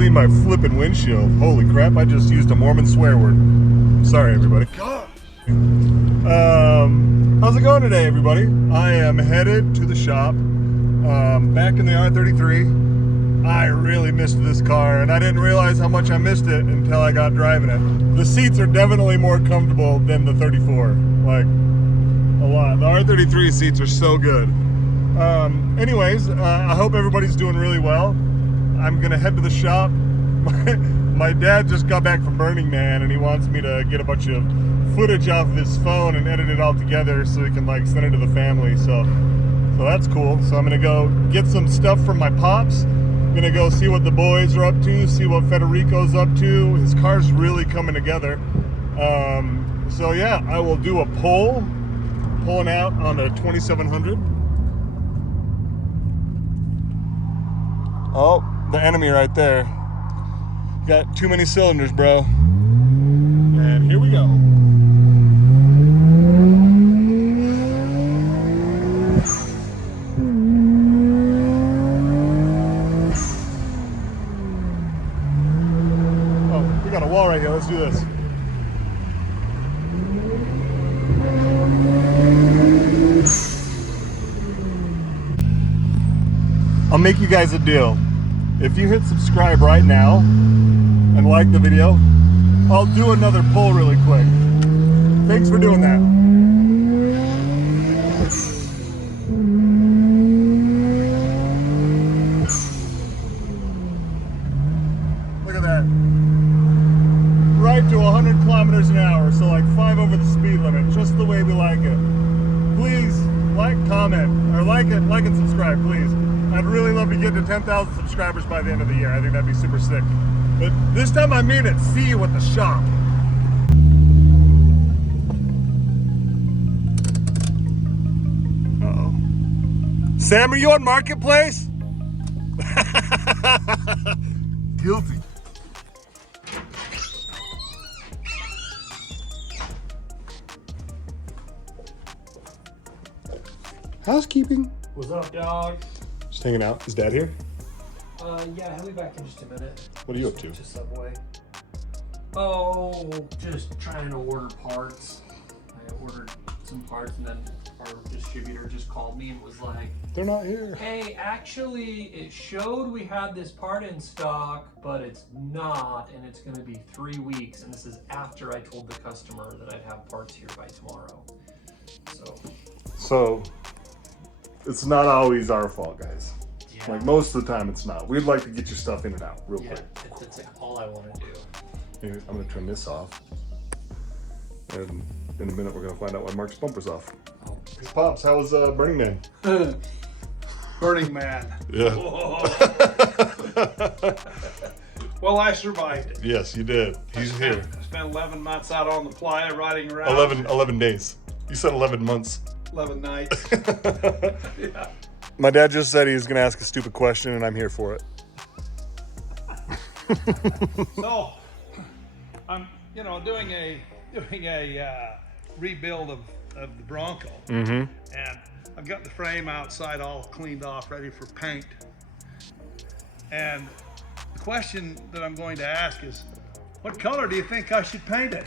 clean my flipping windshield. Holy crap, I just used a Mormon swear word. Sorry, everybody. God. How's it going today, everybody? I am headed to the shop. Back in the R33. I really missed this car, and I didn't realize how much I missed it until I got driving it. The seats are definitely more comfortable than the 34. Like, a lot. The R33 seats are so good. Anyways, I hope everybody's doing really well. I'm gonna head to the shop. My dad just got back from Burning Man, and he wants me to get a bunch of footage off of his phone and edit it all together so he can like send it to the family. So that's cool. So I'm gonna go get some stuff from my pops. I'm gonna go see what the boys are up to, see what Federico's up to. His car's really coming together. So yeah, I will do a pulling out on a 2700. Oh, the enemy right there. Got too many cylinders, bro. And here we go. Oh, we got a wall right here. Let's do this. I'll make you guys a deal. If you hit subscribe right now and like the video, I'll do another pull really quick. Thanks for doing that. Look at that. Right to 100 kilometers an hour, so like 5 over the speed limit, just the way we like it. Please like, comment, or like and subscribe, please. I'd really love to get to 10,000 subscribers by the end of the year. I think that'd be super sick. But this time I mean it. See you at the shop. Uh-oh. Sam, are you on Marketplace? Guilty. Housekeeping. What's up, dog? Just hanging out. Is Dad here? Yeah, he'll be back in just a minute. What are you up to? Just Subway. Oh, just trying to order parts. I ordered some parts, and then our distributor just called me and was like, They're not here. hey, actually, it showed we had this part in stock, but it's not, and it's going to be 3 weeks. And this is after I told the customer that I'd have parts here by tomorrow. So it's not always our fault, guys. yeah. Like most of the time, it's not. We'd like to get your stuff in and out real quick. It's like all I want to do. Here, I'm gonna turn this off, and in a minute we're gonna find out why Mark's bumper's off. Oh. Hey, Pops, how was Burning Man? Burning Man. Yeah. Well, I survived it. Yes, you did. He's here. I spent 11 months out on the playa riding around. 11 days. You said 11 months. 11 nights. Yeah. My dad just said he's gonna ask a stupid question, and I'm here for it. So, I'm, doing a rebuild of the Bronco, and I've got the frame outside all cleaned off, ready for paint. And the question that I'm going to ask is, what color do you think I should paint it?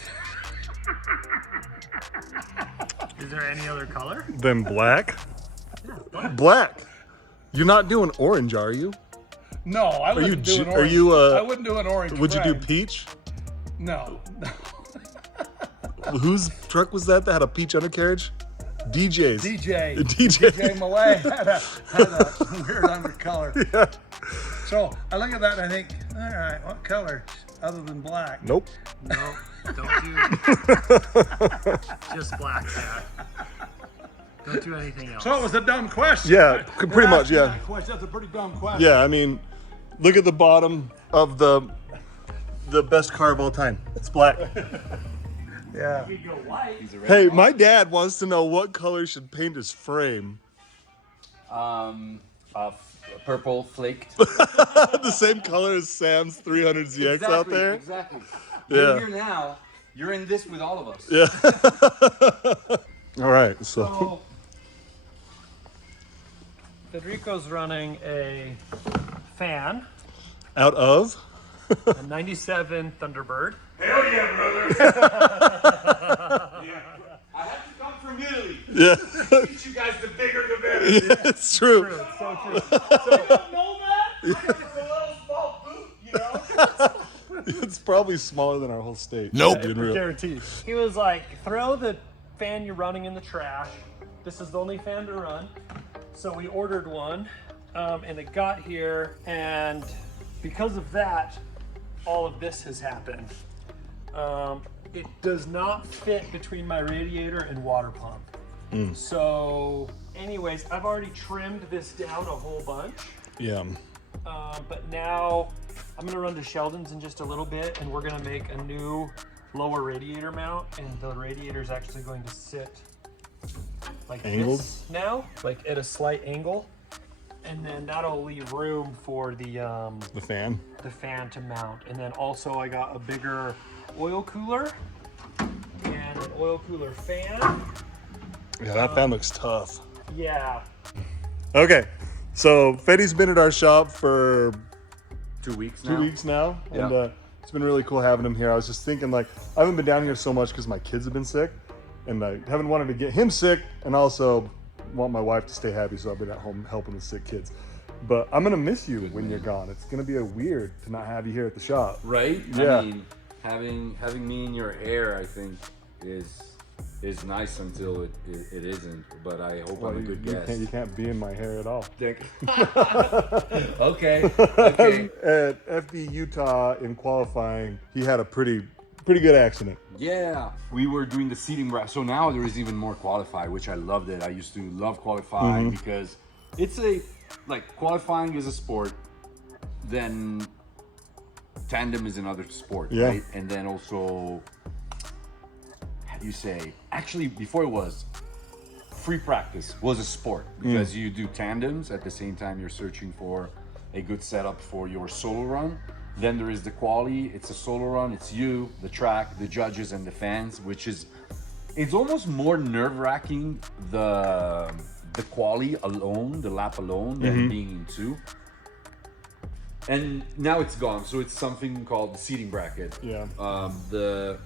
Is there any other color? Then black? Black. You're not doing orange, are you? No, I wouldn't do an orange. Are you? I wouldn't do an orange. Would you do frame. peach? No. Whose truck was that had a peach undercarriage? DJ's. DJ Malay had a weird undercolor. Yeah. So I look at that and I think, all right, what color other than black? Nope. No, don't do just black, Jack. Don't do anything else. So it was a dumb question. Yeah, pretty much, yeah. That question, that's a pretty dumb question. Yeah, I mean, look at the bottom of the best car of all time. It's black. Yeah. We go white. Hey, my dad wants to know what color should paint his frame. Purple flaked. The same color as Sam's 300ZX out there. Exactly. Yeah. You're here now. You're in this with all of us. Yeah. All right, so. So, Federico's running a fan Out of? A 97 Thunderbird. Hell yeah, brother. I have to come from Italy. Yeah. Teach you guys the bigger the better. Yeah, it's true. True, so true. You don't know that? I got this little small boot, you know? It's probably smaller than our whole state. Nope. Being real. Guaranteed. He was like, throw the fan you're running in the trash. This is the only fan to run. So we ordered one, and it got here, and because of that, all of this has happened. It does not fit between my radiator and water pump. So anyways, I've already trimmed this down a whole bunch. Yeah. But now I'm gonna run to Sheldon's in just a little bit, and we're gonna make a new lower radiator mount, and the radiator is actually going to sit like Angled? this now, like at a slight angle, and then that'll leave room for the fan. fan to mount. And then also I got a bigger oil cooler and an oil cooler fan. Yeah, that fan looks tough. Yeah. Okay, so Fetty's been at our shop for 2 weeks 2 weeks now, and Yeah. it's been really cool having him here. I was just thinking, like, I haven't been down here so much because my kids have been sick, and I haven't wanted to get him sick, and also want my wife to stay happy, so I've been at home helping with sick kids. But I'm gonna miss you when you're gone. It's gonna be weird to not have you here at the shop. Right? Yeah. I mean, having me in your hair, I think, is nice until it isn't. But I hope I'm a good guest. You can't be in my hair at all. Okay. Okay. At FB Utah in qualifying, he had a pretty good accident. Yeah, we were doing the seating bracket. So now there is even more qualify, which I loved it. I used to love qualifying because it's qualifying is a sport, then tandem is another sport, Yeah. right? And then also, how do you say? Actually, before it was, free practice was a sport because you do tandems at the same time you're searching for a good setup for your solo run. Then there is the quali, it's a solo run, it's you, the track, the judges, and the fans, which is, it's almost more nerve-wracking the quali alone, the lap alone, than being in two. And now it's gone, so it's something called the seating bracket. Yeah. The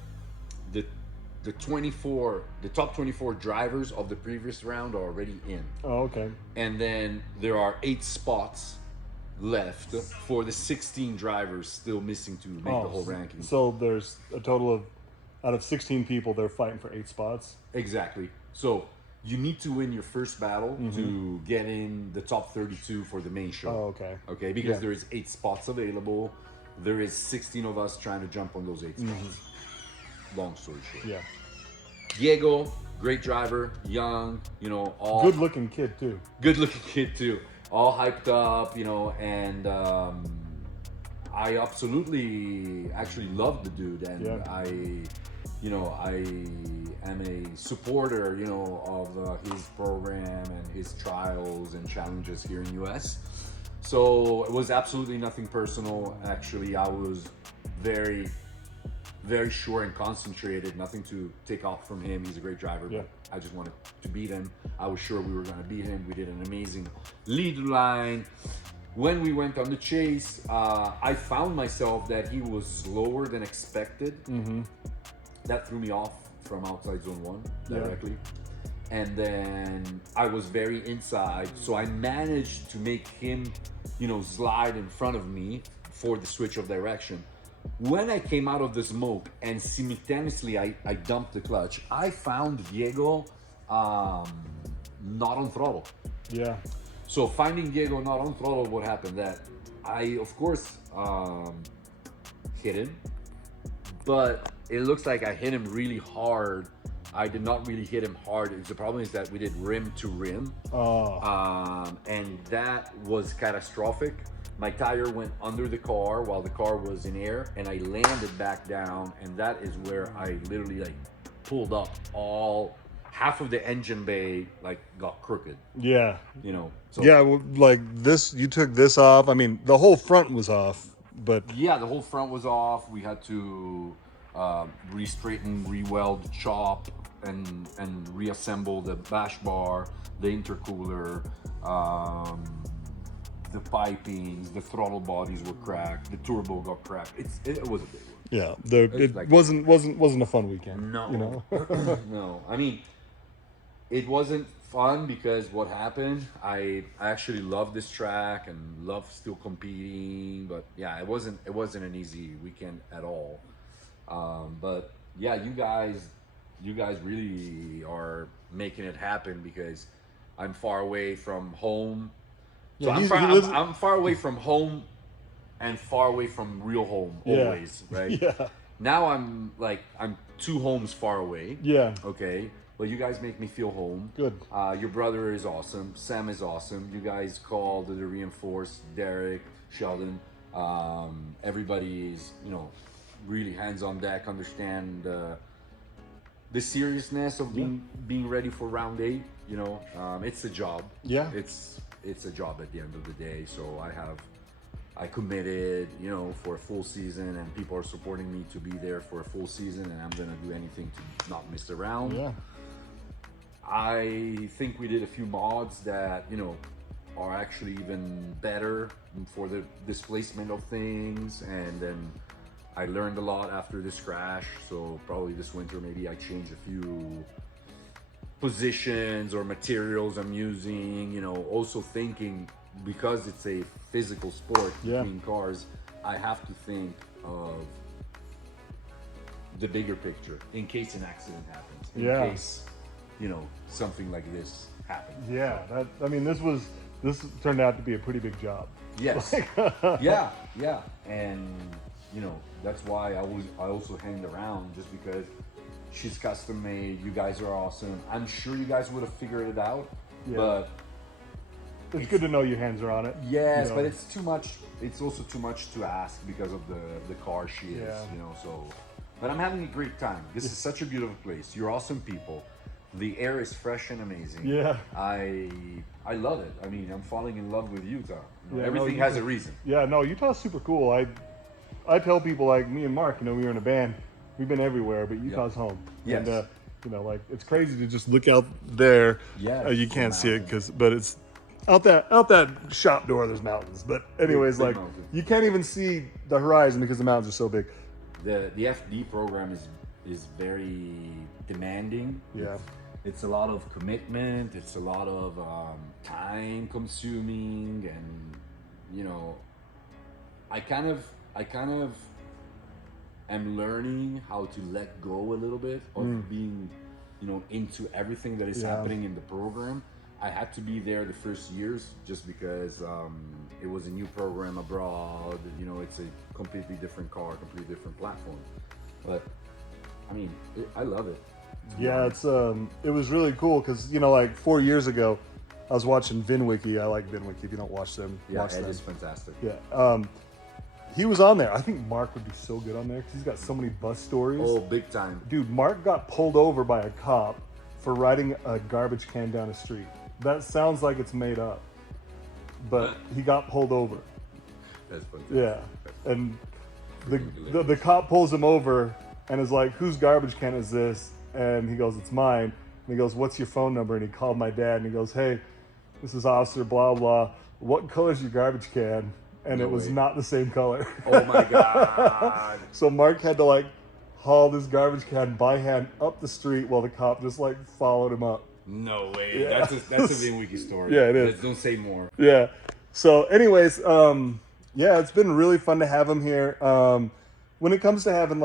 top 24 drivers of the previous round are already in. Oh, okay. And then there are 8 spots left for the 16 drivers still missing to make the whole ranking. So there's a total of, out of 16 people, they're fighting for 8 spots. Exactly. So you need to win your first battle to get in the top 32 for the main show. Oh, okay. Okay, because there is 8 spots available. There is 16 of us trying to jump on those 8 spots. Long story short. Yeah. Diego, great driver, young, all Good looking kid too. good looking kid too, all hyped up, and I absolutely actually love the dude, and Yeah. I am a supporter, of his program and his trials and challenges here in US. So it was absolutely nothing personal. Actually, I was very, very sure and concentrated, nothing to take off from him. He's a great driver, Yeah. but I just wanted to beat him. I was sure we were going to beat him. We did an amazing lead line. When we went on the chase, I found myself that he was slower than expected. That threw me off from outside zone 1 directly. And then I was very inside, so I managed to make him, slide in front of me for the switch of direction. When I came out of the smoke and simultaneously I dumped the clutch, I found Diego not on throttle. Yeah. So finding Diego not on throttle, what happened? That I, of course, hit him, but it looks like I hit him really hard. I did not really hit him hard. The problem is that we did rim to rim, and that was catastrophic. My tire went under the car while the car was in air, and I landed back down, and that is where I literally pulled up half of the engine bay got crooked. Yeah. So Yeah, well, like this, you took this off. I mean, the whole front was off, but yeah, the whole front was off. We had to re-straighten, re-weld the chop, and reassemble the bash bar, the intercooler, the pipings, the throttle bodies were cracked, the turbo got cracked. It was a big one. Yeah, it like- wasn't a fun weekend. No, You know? no. I mean, it wasn't fun because what happened. I actually love this track and love still competing, but yeah, it wasn't an easy weekend at all. But yeah, you guys really are making it happen because I'm far away from home. So Yeah, I'm far away from home and far away from real home always, right? Yeah. Now I'm 2 homes far away. Yeah. Okay. But you guys make me feel home. Good. Your brother is awesome. Sam is awesome. You guys called the reinforced Derek, Sheldon. Everybody is, really hands on deck, understand the seriousness of being ready for round 8. It's a job. Yeah. It's a job at the end of the day. So I committed, for a full season, and people are supporting me to be there for a full season, and I'm gonna do anything to not miss a round. Yeah. I think we did a few mods that, are actually even better for the displacement of things, and then I learned a lot after this crash. So probably this winter, maybe I change a few positions or materials I'm using, also thinking, because it's a physical sport between cars, I have to think of the bigger picture in case an accident happens, in case, something like this happens. Yeah. This turned out to be a pretty big job. Yes. yeah. And that's why I also hang around, just because she's custom made. You guys are awesome. I'm sure you guys would have figured it out, but it's good to know your hands are on it. yes, but it's too much. It's also too much to ask because of the car she is, so. But I'm having a great time. This is such a beautiful place. You're awesome people. The air is fresh and amazing. Yeah. I love it. I mean, I'm falling in love with Utah. Yeah, Everything has a reason. Yeah, no, Utah's super cool. I tell people, like me and Mark, we were in a band. We've been everywhere, but Utah's home. Yes. And it's crazy to just look out there. Yeah, You can't see it but it's out that shop door. There's mountains, but anyways, Big mountain. you can't even see the horizon because the mountains are so big. The FD program is very demanding. Yeah. It's a lot of commitment. It's a lot of time consuming, and I kind of am learning how to let go a little bit of being, into everything that is happening in the program. I had to be there the first years just because it was a new program abroad. It's a completely different car, completely different platform. But I mean, I love it. Yeah, it was really cool because 4 years ago, I was watching VinWiki. I like VinWiki. If you don't watch them, watch Ed them. is fantastic. Yeah, he was on there. I think Mark would be so good on there because he's got so many bus stories. Oh, big time. Dude, Mark got pulled over by a cop for riding a garbage can down a street. That sounds like it's made up, but he got pulled over. That's fantastic. Yeah, and the cop pulls him over and is like, "Whose garbage can is this?" And he goes, "It's mine." And he goes, "What's your phone number?" And he called my dad and he goes, "Hey, this is Officer blah blah. What color's your garbage can?" And it was way. not the same color. Oh my god. So Mark had to haul this garbage can by hand up the street while the cop just followed him up. No way. Yeah. That's a VinWiki story. Yeah, it is. Don't say more. Yeah. So anyways, it's been really fun to have him here. When it comes to having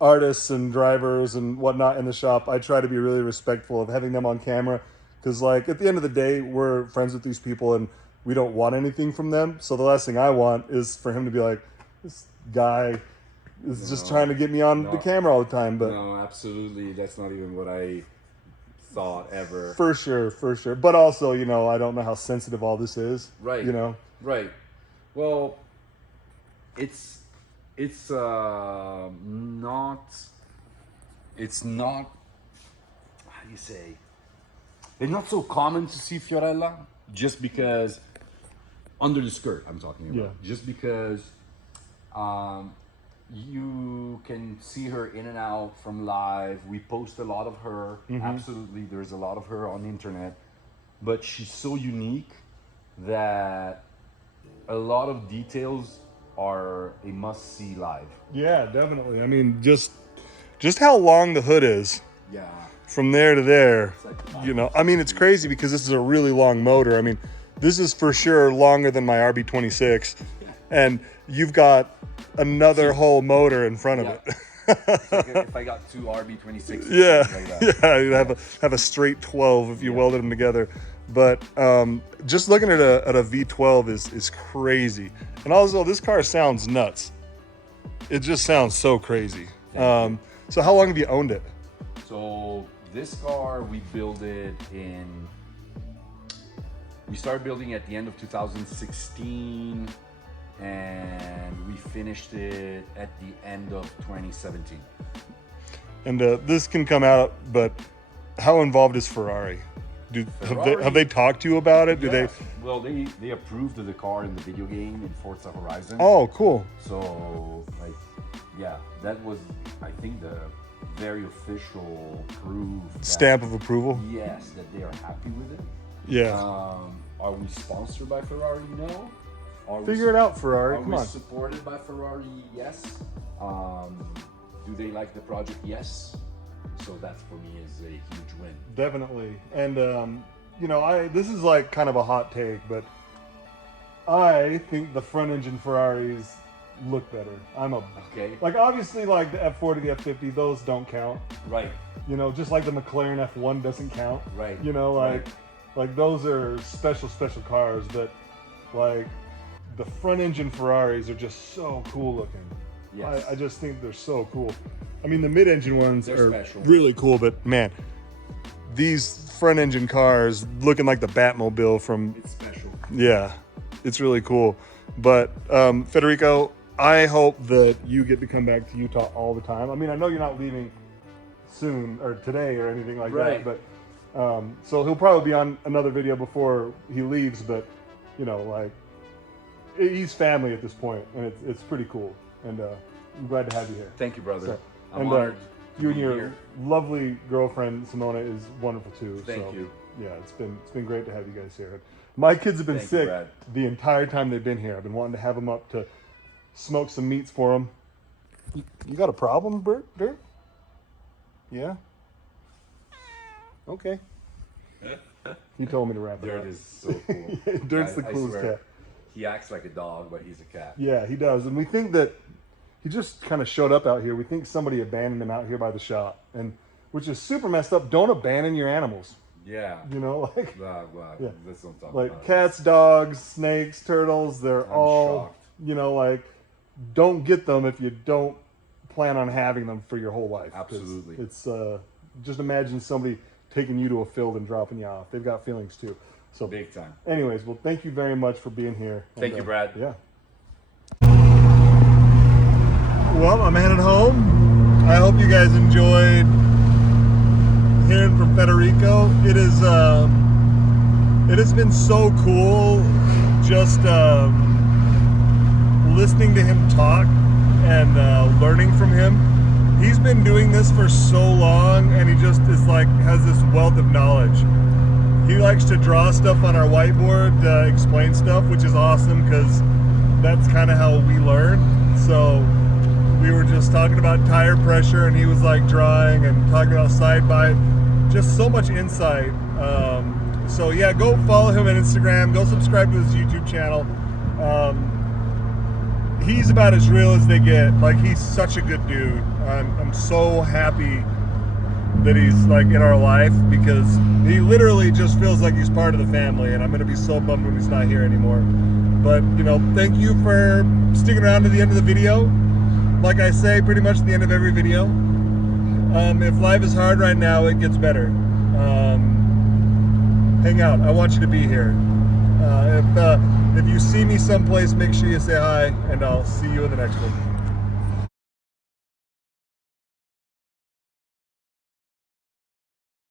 artists and drivers and whatnot in the shop, I try to be really respectful of having them on camera because at the end of the day, we're friends with these people and we don't want anything from them. So the last thing I want is for him to be like, this guy is just trying to get me on the camera all the time. But no, absolutely. That's not even what I thought ever. For sure. But also, I don't know how sensitive all this is. Right. Right. Well, it's not, how do you say? It's not so common to see Fiorella just because, under the skirt I'm talking about. Yeah. Just because you can see her in and out from live. We post a lot of her. Absolutely, there's a lot of her on the internet. But she's so unique that a lot of details are a must-see live. Yeah, definitely. I mean, just how long the hood is Yeah. from there to there. like- You know, I mean, it's crazy because this is a really long motor. I mean, this is for sure longer than my RB26, and you've got another whole motor in front of Yeah. it. It's like if I got two RB26s. Yeah, Like that. yeah, you'd have a straight 12 if you welded them together. But just looking at a V12 is crazy. And also, this car sounds nuts. It just sounds so crazy. So how long have you owned it? So this car, we started building at the end of 2016, and we finished it at the end of 2017. And this can come out, but how involved is Ferrari? Have they talked to you about it? Do Yeah. Well, they approved of the car in the video game in Forza Horizon. Oh, cool. So, like, yeah, that was, I think, the very official proof. Stamp of approval? Yes, that they are happy with it. Yeah. Are we sponsored by Ferrari? No. Figure it out, Ferrari. Are Come we on. supported by Ferrari? Yes. Do they like the project? Yes. So that for me is a huge win. Definitely. And you know, this is like kind of a hot take, but I think the front engine Ferraris look better. Okay. Like, obviously, like the F40, the F50, those don't count. Right. You know, just like the McLaren F1 doesn't count. Right. You know, Right. like those are special cars, but like the front engine Ferraris are just so cool looking. Yes. I just think they're so cool. I mean, the mid-engine ones They're are special. really cool, but man, these front-engine cars looking like the Batmobile from, It's special. yeah, it's really cool. But Federico, I hope that you get to come back to Utah all the time. I mean, I know you're not leaving soon or today or anything like Right. that, but so he'll probably be on another video before he leaves, but you know, like, he's family at this point, and it's pretty cool. And I'm glad to have you here. Thank you, brother. So, I'm and honored. to you and be your here. lovely girlfriend Simona is wonderful too. Thank so, you. Yeah, it's been great to have you guys here. My kids have been Thank you, sick Brad. the entire time they've been here. I've been wanting to have them up to smoke some meats for them. You got a problem, Dirt? Yeah. Okay. He told me to wrap it Dirt up. is so cool. Dirt's the I coolest swear. cat. He acts like a dog, but he's a cat. Yeah, he does. And we think that he just kind of showed up out here. We think somebody abandoned him out here by the shop, and which is super messed up. Don't abandon your animals. Yeah. You know, like Blah, blah. Yeah. Let's not talk like about cats, dogs, snakes, turtles. They're I'm all, shocked. you know, like, don't get them if you don't plan on having them for your whole life. 'Cause Absolutely. It's just imagine somebody taking you to a field and dropping you off. They've got feelings too. So it. Big time. anyways, well, thank you very much for being here. Thank you, Brad. Yeah. Well, I'm headed home. I hope you guys enjoyed hearing from Federico. It has been so cool just listening to him talk and learning from him. He's been doing this for so long, and he just is like has this wealth of knowledge. He likes to draw stuff on our whiteboard to explain stuff, which is awesome because that's kind of how we learn. So we were just talking about tire pressure, and he was like drawing and talking about side bite. Just so much insight. So yeah, go follow him on Instagram. Go subscribe to his YouTube channel. He's about as real as they get. Like, he's such a good dude. I'm so happy that he's like in our life, because he literally just feels like he's part of the family, and I'm gonna be so bummed when he's not here anymore. But you know, thank you for sticking around to the end of the video. Like I say pretty much at the end of every video, if life is hard right now, it gets better. Hang out. I want you to be here. If you see me someplace, make sure you say hi, and I'll see you in the next one.